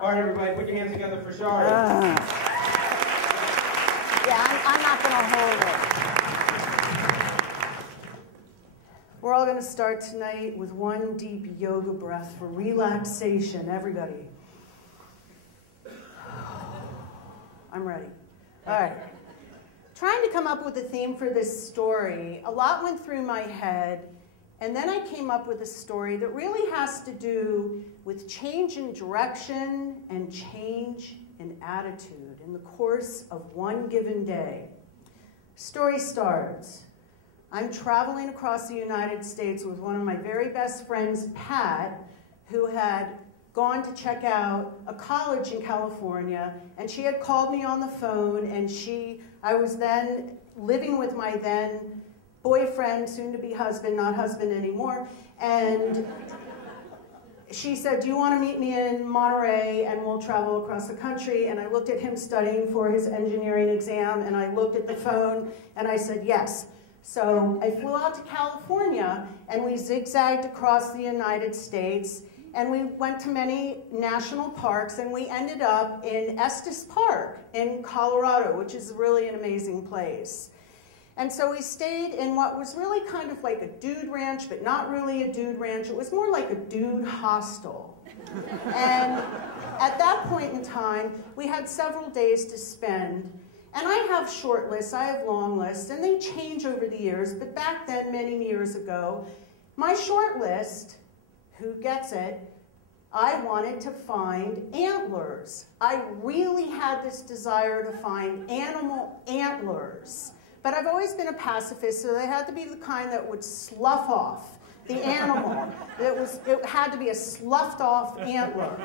All right, everybody, put your hands together for Shari. Yeah, I'm not going to hold it. We're all going to start tonight with one deep yoga breath for relaxation. Everybody. I'm ready. All right. Trying to come up with a theme for this story, a lot went through my head, and then I came up with a story that really has to do with change in direction and change in attitude in the course of one given day. Story starts. I'm traveling across the United States with one of my very best friends, Pat, who had gone to check out a college in California, and she had called me on the phone, and I was then living with my then boyfriend, soon to be husband, not husband anymore, and she said, do you want to meet me in Monterey and we'll travel across the country? And I looked at him studying for his engineering exam, and I looked at the phone and I said yes. So I flew out to California and we zigzagged across the United States, and we went to many national parks, and we ended up in Estes Park in Colorado, which is really an amazing place. And so we stayed in what was really kind of like a dude ranch, but not really a dude ranch. It was more like a dude hostel. And at that point in time, we had several days to spend. And I have short lists, I have long lists, and they change over the years. But back then, many years ago, my short list, who gets it, I wanted to find antlers. I really had this desire to find animal antlers. But I've always been a pacifist, so they had to be the kind that would slough off the animal. It had to be a sloughed off antler.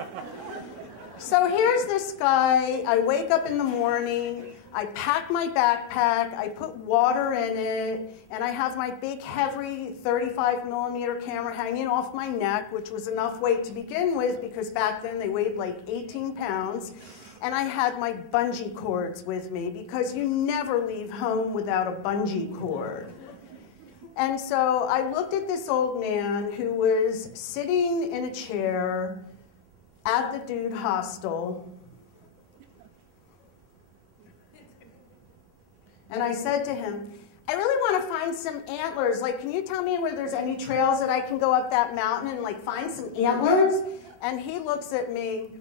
So here's this guy. I wake up in the morning, I pack my backpack, I put water in it, and I have my big heavy 35mm camera hanging off my neck, which was enough weight to begin with, because back then they weighed like 18 pounds. And I had my bungee cords with me, because you never leave home without a bungee cord. And so I looked at this old man who was sitting in a chair at the dude hostel. And I said to him, I really want to find some antlers. Like, can you tell me where there's any trails that I can go up that mountain and like find some antlers? And he looks at me,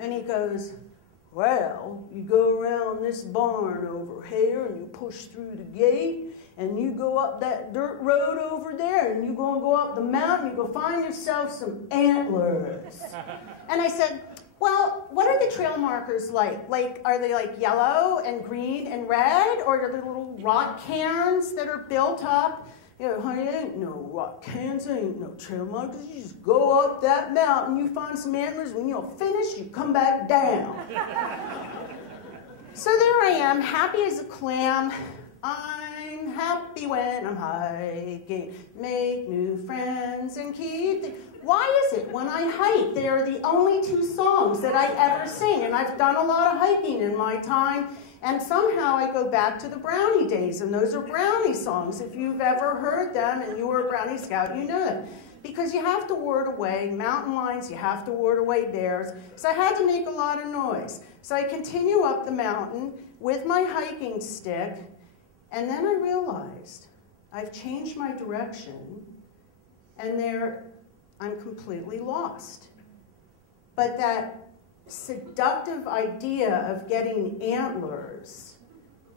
and he goes, well, you go around this barn over here, and you push through the gate, and you go up that dirt road over there, and you're going to go up the mountain, you go find yourself some antlers. And I said, well, what are the trail markers like? Like, are they like yellow and green and red, or are they little rock cairns that are built up? You know, honey, ain't no rock cairns, ain't no trail markers. You just go up that mountain, you find some antlers. When you're finished, you come back down. So there I am, happy as a clam. I'm happy when I'm hiking. Make new friends and keep the... Why is it when I hike, they are the only two songs that I ever sing? And I've done a lot of hiking in my time. And somehow I go back to the Brownie days, and those are Brownie songs. If you've ever heard them and you were a Brownie Scout, you know them. Because you have to ward away mountain lions, you have to ward away bears. So I had to make a lot of noise. So I continue up the mountain with my hiking stick, and then I realized I've changed my direction, and I'm completely lost. But that seductive idea of getting antlers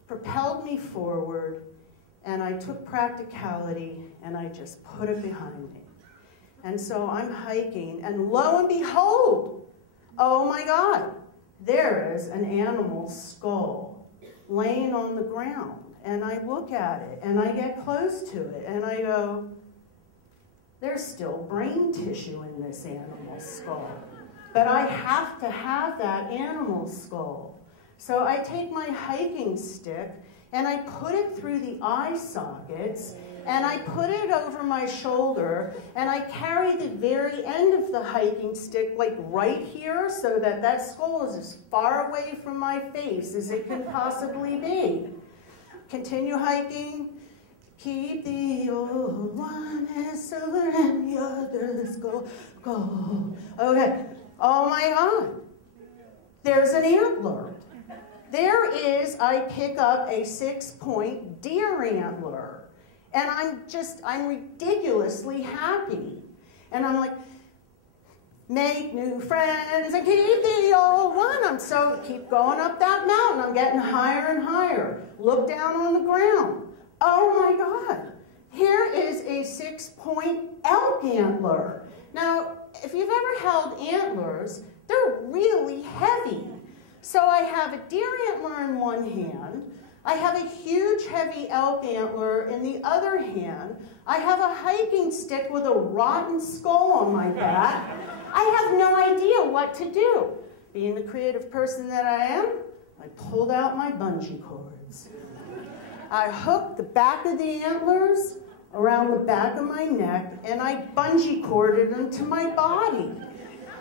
propelled me forward, and I took practicality and I just put it behind me. And so I'm hiking, and lo and behold, oh my God, there is an animal's skull laying on the ground. And I look at it and I get close to it and I go, there's still brain tissue in this animal's skull. But I have to have that animal skull. So I take my hiking stick and I put it through the eye sockets and I put it over my shoulder and I carry the very end of the hiking stick like right here so that that skull is as far away from my face as it can possibly be. Continue hiking. Keep the old one as silver and the others go. Okay. Oh my God. There's an antler. There is, I pick up a 6-point deer antler. And I'm ridiculously happy. And I'm like, make new friends and keep the old one. Keep going up that mountain. I'm getting higher and higher. Look down on the ground. Oh my God. Here is a 6-point elk antler. Now, if you've ever held antlers, they're really heavy. So I have a deer antler in one hand. I have a huge, heavy elk antler in the other hand. I have a hiking stick with a rotten skull on my back. I have no idea what to do. Being the creative person that I am, I pulled out my bungee cords. I hooked the back of the antlers around the back of my neck, and I bungee corded them to my body.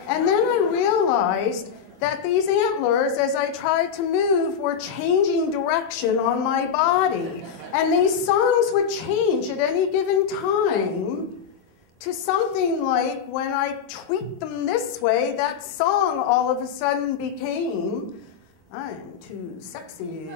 And then I realized that these antlers, as I tried to move, were changing direction on my body. And these songs would change at any given time to something like, when I tweaked them this way, that song all of a sudden became, I'm too sexy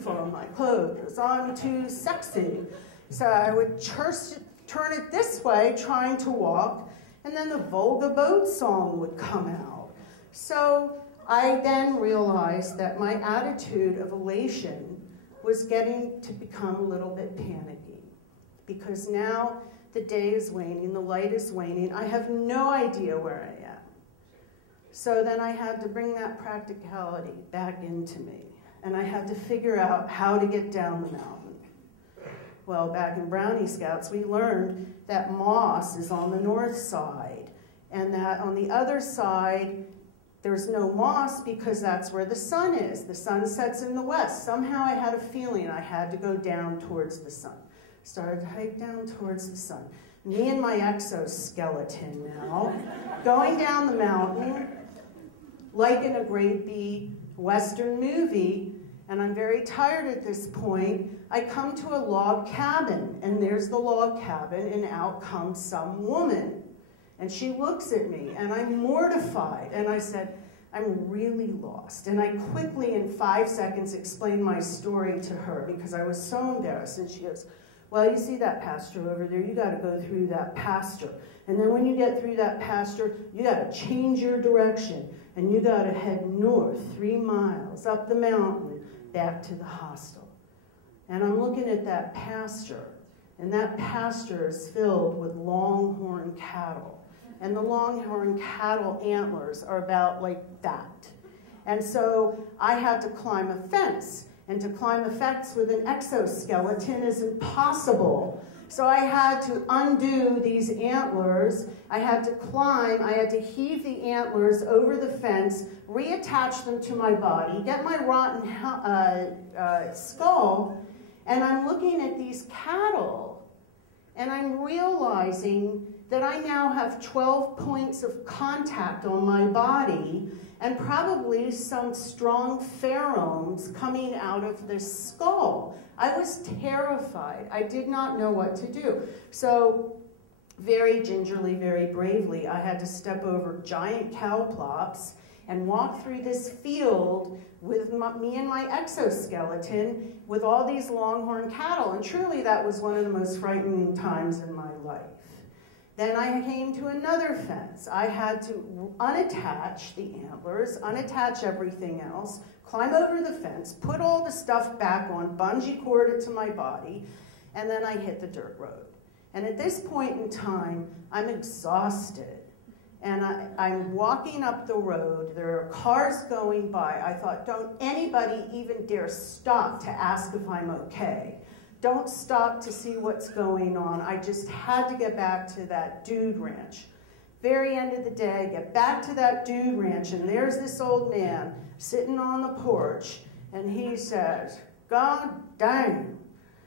for my clothes, I'm too sexy. So I would turn it this way, trying to walk, and then the Volga Boat song would come out. So I then realized that my attitude of elation was getting to become a little bit panicky, because now the day is waning, the light is waning, I have no idea where I am. So then I had to bring that practicality back into me, and I had to figure out how to get down the mountain. Well, back in Brownie Scouts, we learned that moss is on the north side, and that on the other side, there's no moss because that's where the sun is. The sun sets in the west. Somehow I had a feeling I had to go down towards the sun. Started to hike down towards the sun. Me and my exoskeleton now, going down the mountain, like in a grade B Western movie, and I'm very tired at this point. I come to a log cabin, and there's the log cabin, and out comes some woman. And she looks at me, and I'm mortified. And I said, I'm really lost. And I quickly, in 5 seconds, explained my story to her because I was so embarrassed. And she goes, well, you see that pasture over there? You got to go through that pasture. And then when you get through that pasture, you got to change your direction. And you got to head north 3 miles up the mountain back to the hostel. And I'm looking at that pasture. And that pasture is filled with longhorn cattle. And the longhorn cattle antlers are about like that. And so I had to climb a fence. And to climb a fence with an exoskeleton is impossible. So I had to undo these antlers. I had to climb. I had to heave the antlers over the fence, reattach them to my body, get my rotten skull, and I'm looking at these cattle, and I'm realizing that I now have 12 points of contact on my body and probably some strong pheromones coming out of this skull. I was terrified. I did not know what to do. So very gingerly, very bravely, I had to step over giant cow plops and walk through this field with me and my exoskeleton with all these longhorn cattle. And truly that was one of the most frightening times in my life. Then I came to another fence. I had to unattach the antlers, unattach everything else, climb over the fence, put all the stuff back on, bungee cord it to my body, and then I hit the dirt road. And at this point in time, I'm exhausted. And I'm walking up the road. There are cars going by. I thought, don't anybody even dare stop to ask if I'm okay. Don't stop to see what's going on. I just had to get back to that dude ranch. Very end of the day, I get back to that dude ranch, and there's this old man sitting on the porch, and he says, God dang,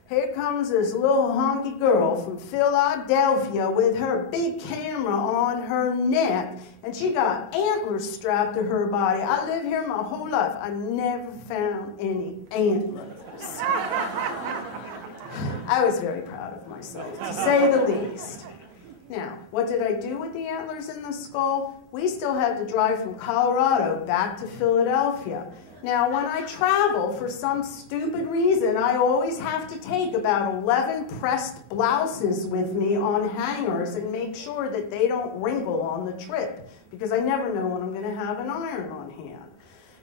here comes this little honky girl from Philadelphia with her big camera on her neck, and she got antlers strapped to her body. I lived here my whole life. I never found any antlers. I was very proud of myself, to say the least. Now, what did I do with the antlers in the skull? We still had to drive from Colorado back to Philadelphia. Now, when I travel, for some stupid reason, I always have to take about 11 pressed blouses with me on hangers and make sure that they don't wrinkle on the trip, because I never know when I'm going to have an iron on hand.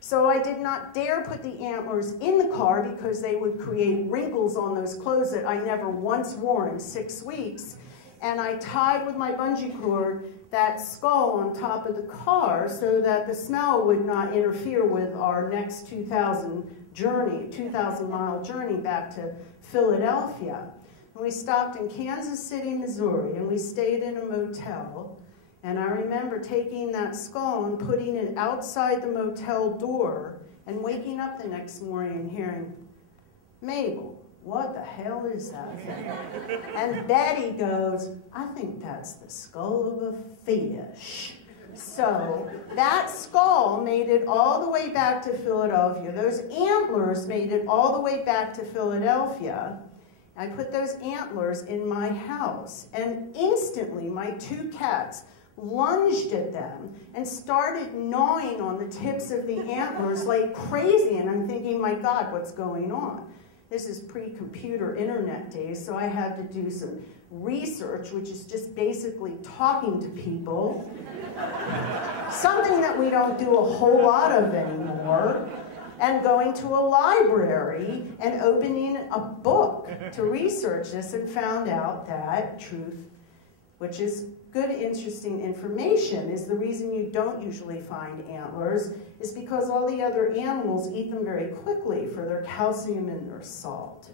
So I did not dare put the antlers in the car because they would create wrinkles on those clothes that I never once wore in 6 weeks. And I tied with my bungee cord that skull on top of the car so that the smell would not interfere with our next 2,000-mile journey back to Philadelphia. And we stopped in Kansas City, Missouri, and we stayed in a motel. And I remember taking that skull and putting it outside the motel door and waking up the next morning and hearing, "Mabel, what the hell is that thing?" And Betty goes, "I think that's the skull of a fish." So that skull made it all the way back to Philadelphia. Those antlers made it all the way back to Philadelphia. I put those antlers in my house, and instantly my 2 cats lunged at them and started gnawing on the tips of the antlers like crazy. And I'm thinking, my God, what's going on? This is pre-computer internet days, so I had to do some research, which is just basically talking to people. Something that we don't do a whole lot of anymore. And going to a library and opening a book to research this, and found out that truth, which is good, interesting information, is the reason you don't usually find antlers is because all the other animals eat them very quickly for their calcium and their salt.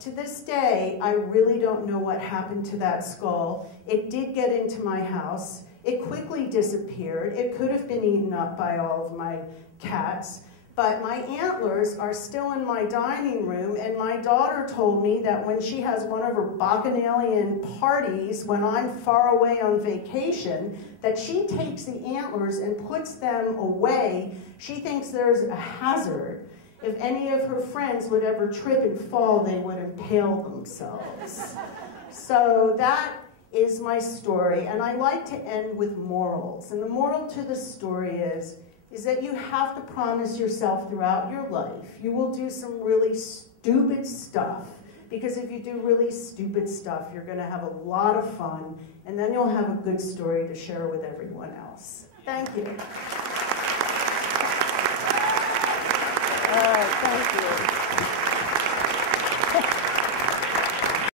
To this day, I really don't know what happened to that skull. It did get into my house. It quickly disappeared. It could have been eaten up by all of my cats. But my antlers are still in my dining room, and my daughter told me that when she has one of her bacchanalian parties, when I'm far away on vacation, that she takes the antlers and puts them away. She thinks there's a hazard. If any of her friends would ever trip and fall, they would impale themselves. So that is my story, and I like to end with morals. And the moral to the story is that you have to promise yourself throughout your life you will do some really stupid stuff, because if you do really stupid stuff, you're going to have a lot of fun, and then you'll have a good story to share with everyone else. Thank you. All right, thank you.